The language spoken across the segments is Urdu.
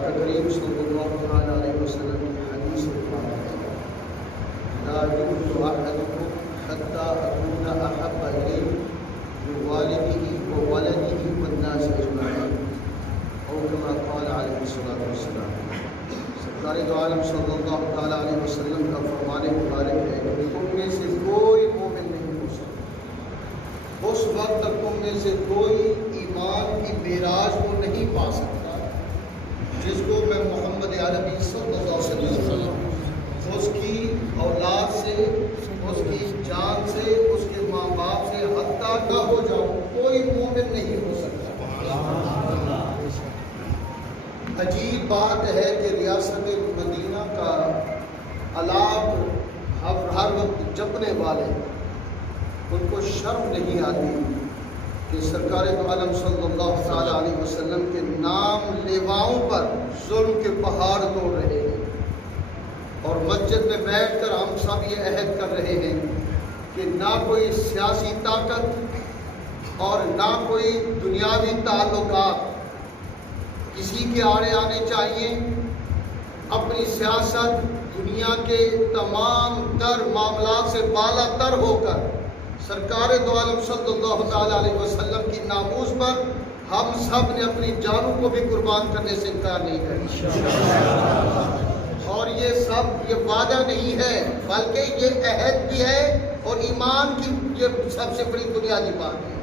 آقا کریم صلی اللہ علیہ وسلم کی حدیث لا يؤمن أحدكم حتى أكون أحب إليه من والده وولده والناس أجمعين أو كما قال عليه الصلاة والسلام۔ سرکار دو عالم صلی اللہ تعالیٰ علیہ وسلم کا فرمان مبارک ہے کہ تم میں سے کوئی مومن نہیں ہو سکتا اس وقت تک تم میں سے کوئی ایمان کی معراج کو نہیں پا سکتا جس کو میں محمد عربی صلی اللہ علیہ وسلم اس کی اولاد سے، اس کی جان سے، اس کے ماں باپ سے حتیٰ نہ ہو جاؤں، کوئی مومن نہیں ہو سکتا۔ عجیب بات ہے کہ ریاست مدینہ کا الاپ ہر وقت جپنے والے ان کو شرم نہیں آتی کہ سرکار دو عالم صلی اللہ تعالیٰ علیہ وسلم کے نام لیواؤں پر ظلم کے پہاڑ توڑ رہے ہیں، اور مسجد میں بیٹھ کر ہم سب یہ عہد کر رہے ہیں کہ نہ کوئی سیاسی طاقت اور نہ کوئی دنیاوی تعلقات کسی کے آڑے آنے چاہیے۔ اپنی سیاست دنیا کے تمام تر معاملات سے بالا تر ہو کر سرکار دو عالم صلی اللہ تعالیٰ علیہ وسلم کی ناموس پر ہم سب نے اپنی جانوں کو بھی قربان کرنے سے انکار نہیں کرنا، اور یہ وعدہ نہیں ہے بلکہ یہ عہد بھی ہے اور ایمان کی یہ سب سے بڑی بنیادی بات ہے۔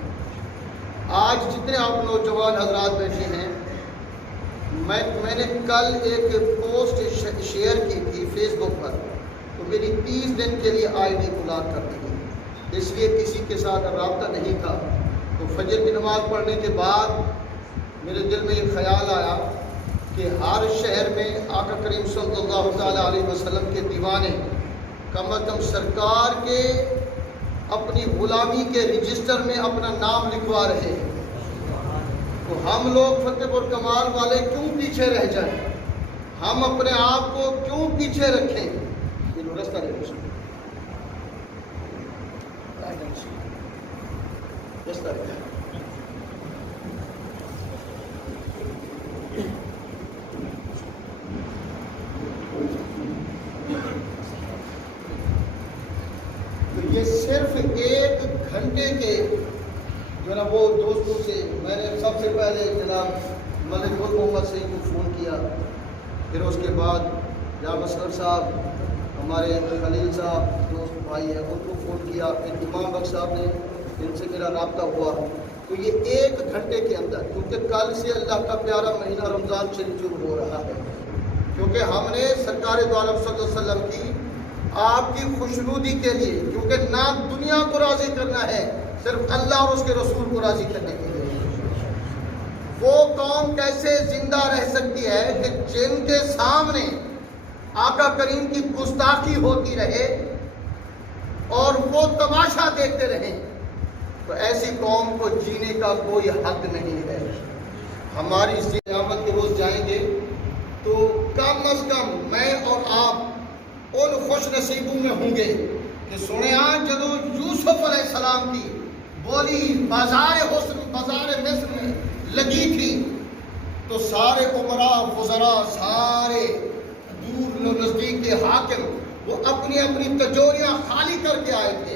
آج جتنے آپ نوجوان حضرات بیٹھے ہیں، میں نے کل ایک پوسٹ شیئر کی تھی فیس بک پر، تو میری 30 دن کے لیے آئی ڈی بلاک کر دی گئی، اس لیے کسی کے ساتھ رابطہ نہیں تھا۔ تو فجر کی نماز پڑھنے کے بعد میرے دل میں یہ خیال آیا کہ ہر شہر میں آقا کریم صلی اللہ تعالیٰ علیہ وسلم کے دیوانے کم از کم سرکار کے اپنی غلامی کے رجسٹر میں اپنا نام لکھوا رہے ہیں، تو ہم لوگ فتح پور کمال والے کیوں پیچھے رہ جائیں؟ ہم اپنے آپ کو کیوں پیچھے رکھیں؟ یہ رستہ نہیں رستہ تو یہ صرف 1 گھنٹے کے جو نا وہ دوستوں سے میں نے سب سے پہلے جناب ملک گل محمد سعید کو فون کیا، پھر اس کے بعد جناب اسکر صاحب، ہمارے خلیل صاحب دوست بھائی ہیں، ان کو فون کیا، پھر امام بخش صاحب نے، ان سے میرا رابطہ ہوا۔ تو یہ 1 گھنٹے کے اندر، کیونکہ کل سے اللہ کا پیارا مہینہ رمضان شریف شروع ہو رہا ہے، کیونکہ ہم نے سرکار دو عالم صلی اللہ علیہ وسلم کی آپ کی خوشنودی کے لیے، کیونکہ نہ دنیا کو راضی کرنا ہے، صرف اللہ اور اس کے رسول کو راضی کرنے کے لیے۔ وہ قوم کیسے زندہ رہ سکتی ہے کہ جن کے سامنے آقا کریم کی گستاخی ہوتی رہے اور وہ تماشا دیکھتے رہیں؟ تو ایسی قوم کو جینے کا کوئی حق نہیں ہے۔ ہماری قیامت کے روز جائیں گے تو کم از کم میں اور آپ ان خوش نصیبوں میں ہوں گے کہ سنیں آج جدو یوسف علیہ السلام کی بولی بازار حسن بازار مصر میں لگی تھی تو سارے عمراء وزراء، سارے دور نزدیک کے حاکم وہ اپنی اپنی تجوریاں خالی کر کے آئے تھے۔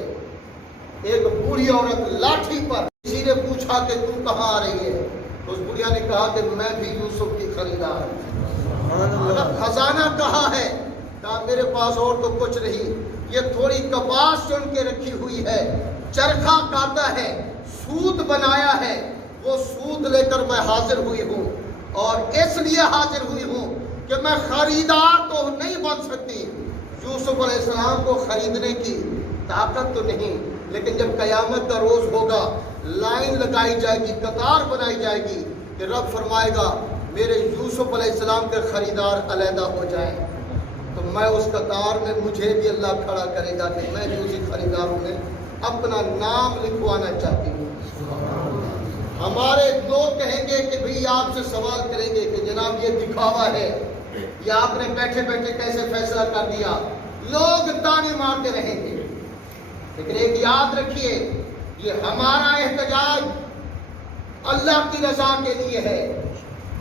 ایک بوڑھی عورت لاٹھی پر، کسی نے پوچھا کہ تم کہاں آ رہی ہے؟ تو اس بڑھیا نے کہا کہ میں بھی یوسف کی خریدار ہوں۔ خزانہ کہاں ہے؟ کہا میرے پاس اور تو کچھ نہیں، یہ تھوڑی کپاس چن کے رکھی ہوئی ہے، چرخا کاٹا ہے، سوت بنایا ہے، وہ سوت لے کر میں حاضر ہوئی ہوں، اور اس لیے حاضر ہوئی ہوں کہ میں خریدار تو نہیں بن سکتی، یوسف علیہ السلام کو خریدنے کی طاقت تو نہیں، لیکن جب قیامت کا روز ہوگا، لائن لگائی جائے گی، قطار بنائی جائے گی کہ رب فرمائے گا میرے یوسف علیہ السلام کے خریدار علیحدہ ہو جائیں، تو میں اس قطار میں مجھے بھی اللہ کھڑا کرے گا کہ میں بھی اسی خریداروں میں اپنا نام لکھوانا چاہتی ہوں۔ ہمارے لوگ کہیں گے کہ بھئی آپ سے سوال کریں گے کہ جناب یہ دکھاوا ہے، یہ آپ نے بیٹھے بیٹھے کیسے فیصلہ کر دیا؟ لوگ تانے مارتے رہیں گے، لیکن ایک یاد رکھیے، یہ ہمارا احتجاج اللہ کی رضا کے لیے ہے،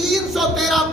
313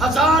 1000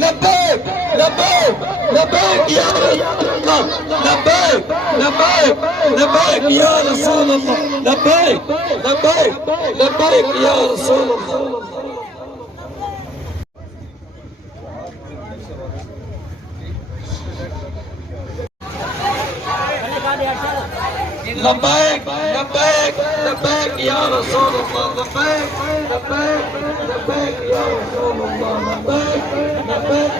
لبيك لبيك لبيك يا رسول الله، لبيك لبيك لبيك يا رسول الله، لبيك لبيك لبيك يا رسول الله. لبيك لبيك لبيك يا رسول الله، لبيك لبيك لبيك يا رسول الله، لبيك لبيك.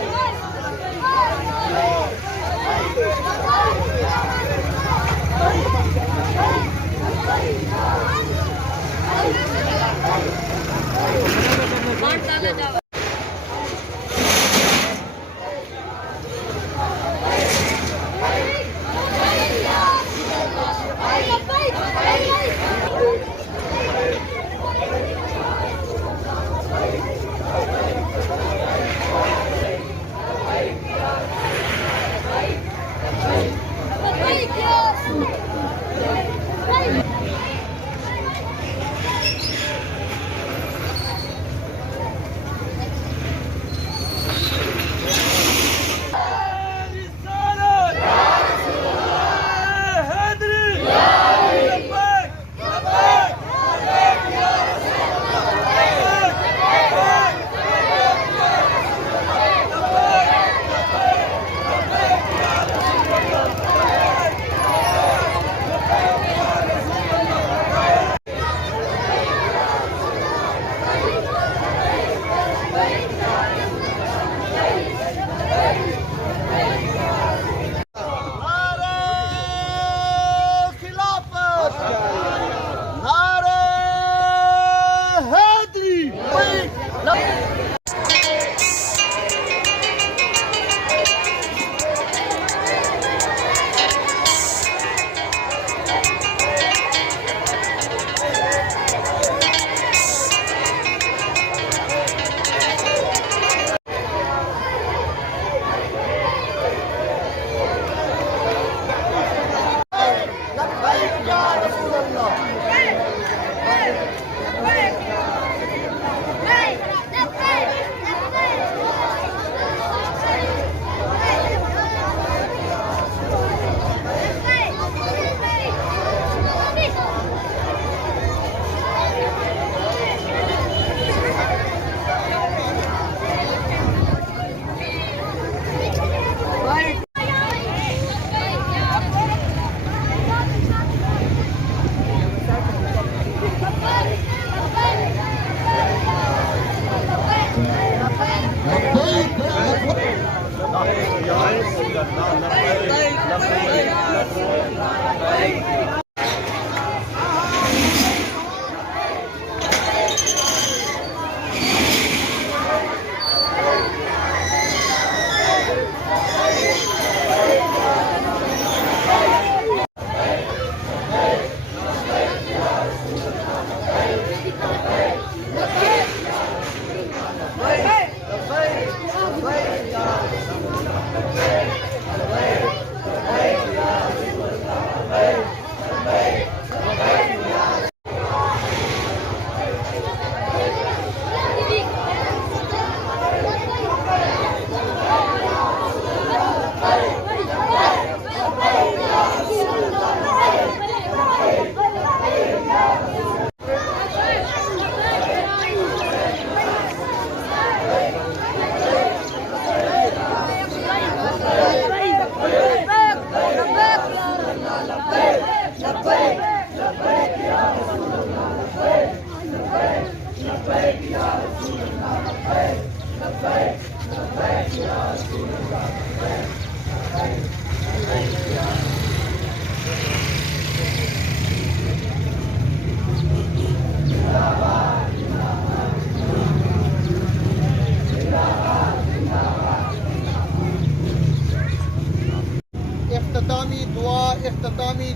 اختتامی دعا، اختتامی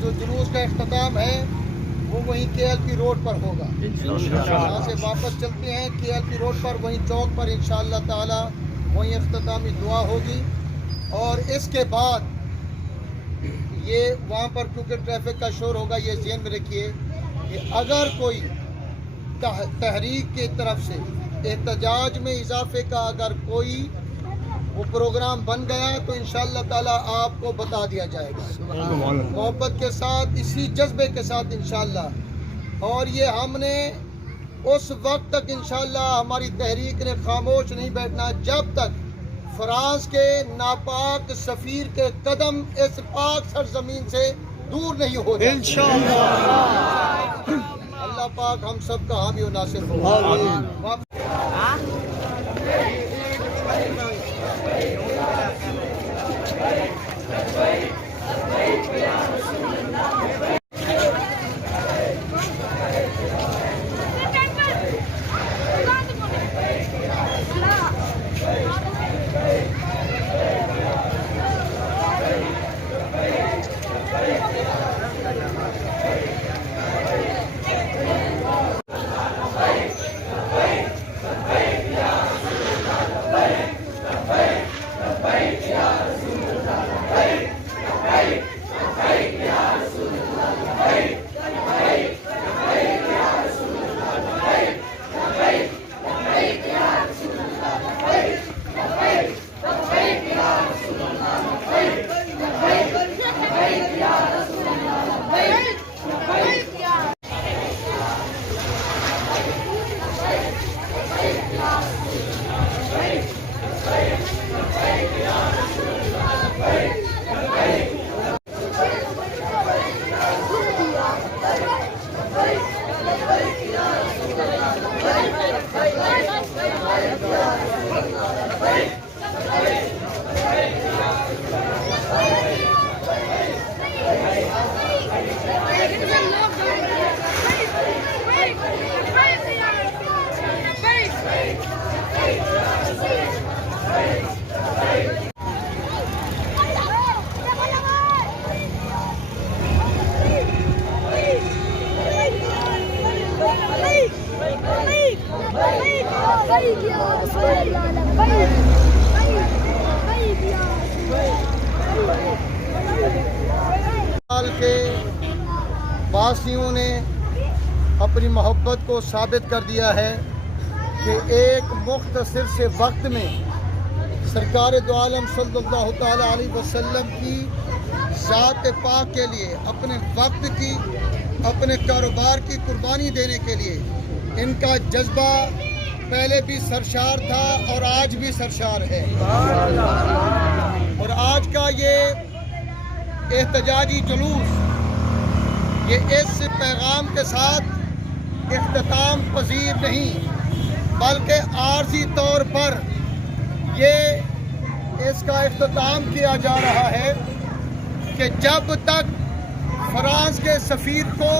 جو جلوس کا اختتام ہے وہ وہیں KLP روڈ پر ہوگا. یہاں سے واپس چلتے ہیں KLP روڈ پر، وہیں چوک پر انشاءاللہ تعالی وہیں اختتامی دعا ہوگی. اور اس کے بعد یہ وہاں پر کیونکہ ٹریفک کا شور ہوگا، یہ ذہن میں رکھیے کہ اگر کوئی تحریک کی طرف سے احتجاج میں اضافے کا اگر کوئی وہ پروگرام بن گیا تو انشاءاللہ تعالی آپ کو بتا دیا جائے گا محبت کے ساتھ، اسی جذبے کے ساتھ انشاءاللہ. اور یہ ہم نے اس وقت تک انشاءاللہ ہماری تحریک نے خاموش نہیں بیٹھنا جب تک فرانس کے ناپاک سفیر کے قدم اس پاک سرزمین سے دور نہیں ہو جائے. اللہ پاک ہم سب کا حامی و ناصر ہو. کے واسیوں نے اپنی محبت کو ثابت کر دیا ہے کہ ایک مختصر سے وقت میں سرکار دو عالم صلی اللہ تعالی علیہ وسلم کی ذات پاک کے لیے اپنے وقت کی، اپنے کاروبار کی قربانی دینے کے لیے ان کا جذبہ پہلے بھی سرشار تھا اور آج بھی سرشار ہے. اور آج کا یہ احتجاجی جلوس یہ اس پیغام کے ساتھ اختتام پذیر نہیں بلکہ عارضی طور پر یہ اس کا اختتام کیا جا رہا ہے کہ جب تک فرانس کے سفیر کو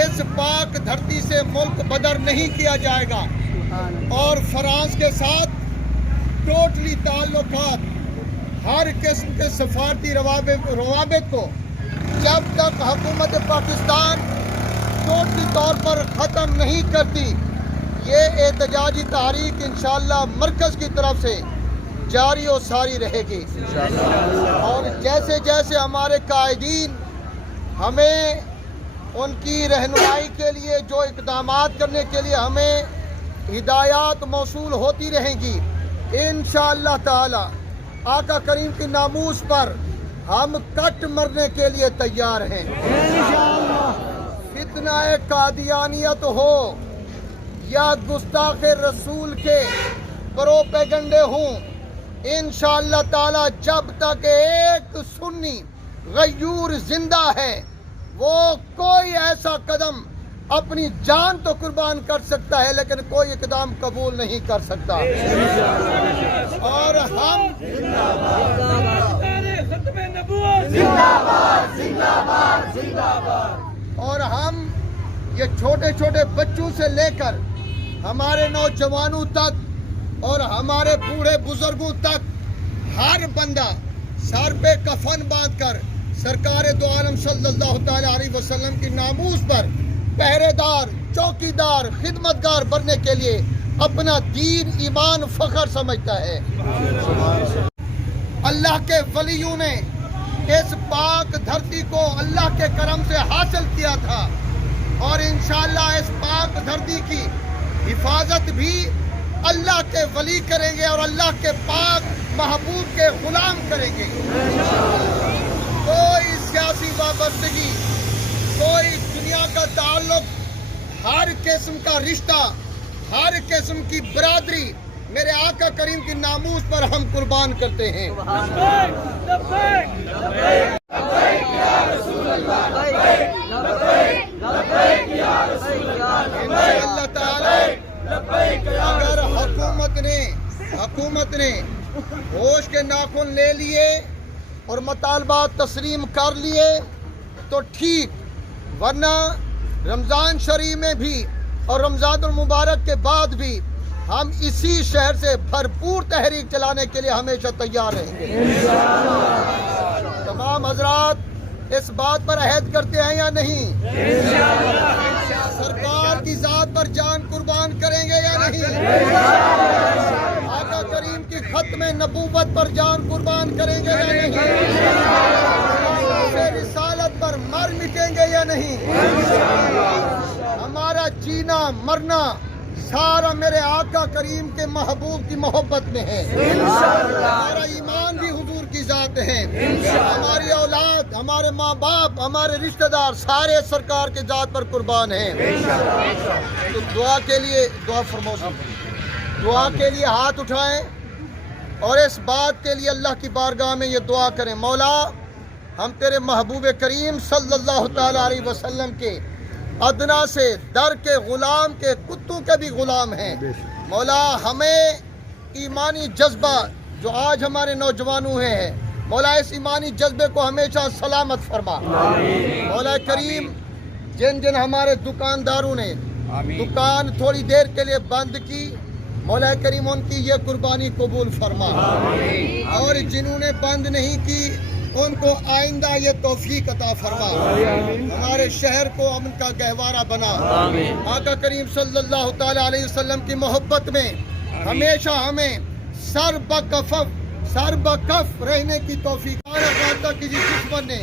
اس پاک دھرتی سے ملک بدر نہیں کیا جائے گا اور فرانس کے ساتھ ٹوٹلی تعلقات ہر قسم کے سفارتی روابط کو جب تک حکومت پاکستان ٹوٹلی طور پر ختم نہیں کرتی، یہ احتجاجی تحریک انشاءاللہ مرکز کی طرف سے جاری و ساری رہے گی۔ اور جیسے جیسے ہمارے قائدین ہمیں ان کی رہنمائی کے لیے جو اقدامات کرنے کے لیے ہمیں ہدایات موصول ہوتی رہیں گی، انشاءاللہ تعالی آقا کریم کی ناموس پر ہم کٹ مرنے کے لیے تیار ہیں۔ فتنہ قادیانیت ہو یا گستاخ رسول کے پروپیگنڈے ہوں، انشاءاللہ تعالی جب تک ایک سنی غیور زندہ ہے وہ کوئی ایسا قدم اپنی جان تو قربان کر سکتا ہے لیکن کوئی اقدام قبول نہیں کر سکتا۔ اور ہم اور ہم یہ چھوٹے چھوٹے بچوں سے لے کر ہمارے نوجوانوں تک اور ہمارے بوڑھے بزرگوں تک ہر بندہ سر پہ کفن باندھ کر سرکار دو عالم صلی اللہ تعالی علیہ وسلم کی ناموس پر پہرے دار، چوکی دار، خدمتگار بننے کے لیے اپنا دین، ایمان، فخر سمجھتا ہے۔ اللہ کے ولیوں نے اس پاک دھرتی کو اللہ کے کرم سے حاصل کیا تھا اور انشاءاللہ اس پاک دھرتی کی حفاظت بھی اللہ کے ولی کریں گے اور اللہ کے پاک محبوب کے غلام کریں گے۔ کوئی سیاسی وابستگی، کوئی دنیا کا تعلق، ہر قسم کا رشتہ، ہر قسم کی برادری میرے آقا کریم کی ناموس پر ہم قربان کرتے ہیں۔ انشاءاللہ تعالی اگر حکومت نے ہوش کے ناخن لے لیے اور مطالبات تسلیم کر لیے تو ٹھیک، ورنہ رمضان شریف میں بھی اور رمضان المبارک کے بعد بھی ہم اسی شہر سے بھرپور تحریک چلانے کے لیے ہمیشہ تیار رہیں گے۔ تمام حضرات اس بات پر عہد کرتے ہیں یا نہیں؟ سرکار کی ذات پر جان قربان کریں گے یا نہیں؟ آقا کریم کی ختم نبوت پر جان قربان کریں گے یا نہیں؟ رسالت پر مر مٹیں گے یا نہیں؟ ہمارا جینا مرنا سارا میرے آقا کریم کے محبوب کی محبت میں ہے۔ ہمارا ایمان بھی حضور کی ذات ہے۔ ہماری اولاد، ہمارے ماں باپ، ہمارے رشتہ دار سارے سرکار کے ذات پر قربان ہیں۔ تو دعا کے لیے دعا کے لیے ہاتھ اٹھائیں اور اس بات کے لیے اللہ کی بارگاہ میں یہ دعا کریں، مولا ہم تیرے محبوب کریم صلی اللہ تعالی علیہ وسلم کے ادنا سے در کے غلام کے کتوں کے بھی غلام ہیں۔ مولا ہمیں ایمانی جذبہ جو آج ہمارے نوجوانوں میں ہے، مولا اس ایمانی جذبے کو ہمیشہ سلامت فرما۔ مولا کریم جن ہمارے دکانداروں نے دکان تھوڑی دیر کے لیے بند کی، مولا کریم ان کی یہ قربانی قبول فرما، اور جنہوں نے بند نہیں کی ان کو آئندہ یہ توفیق عطا فرما، ہمارے شہر کو امن کا گہوارہ بنا۔ آقا کریم صلی اللہ تعالی علیہ وسلم کی محبت میں ہمیشہ ہمیں سر بکف رہنے کی توفیق۔ کسی دشمن نے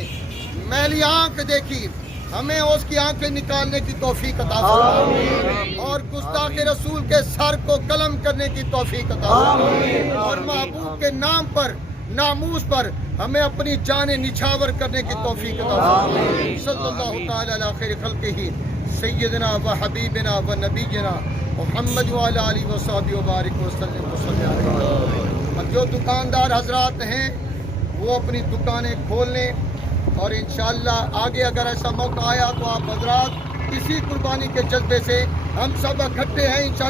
میلی آنکھ دیکھی، ہمیں اس کی آنکھیں نکالنے کی توفیق عطا فرما، اور گستاخ رسول کے سر کو قلم کرنے کی توفیق عطا فرما، اور محبوب کے نام پر، ناموس پر ہمیں اپنی جانیں نچھاور کرنے کی توفیق عطا فرما۔ صلی اللہ تعالی علی خیر خلقہ سیدنا و حبیبنا و نبینا محمد وعلی آلہ وصحبہ وبارک وسلم وسلم۔ اور جو دکاندار حضرات ہیں وہ اپنی دکانیں کھول لیں، اور انشاءاللہ آگے اگر ایسا موقع آیا تو آپ حضرات اسی قربانی کے جذبے سے ہم سب اکٹھے ہیں انشاءاللہ۔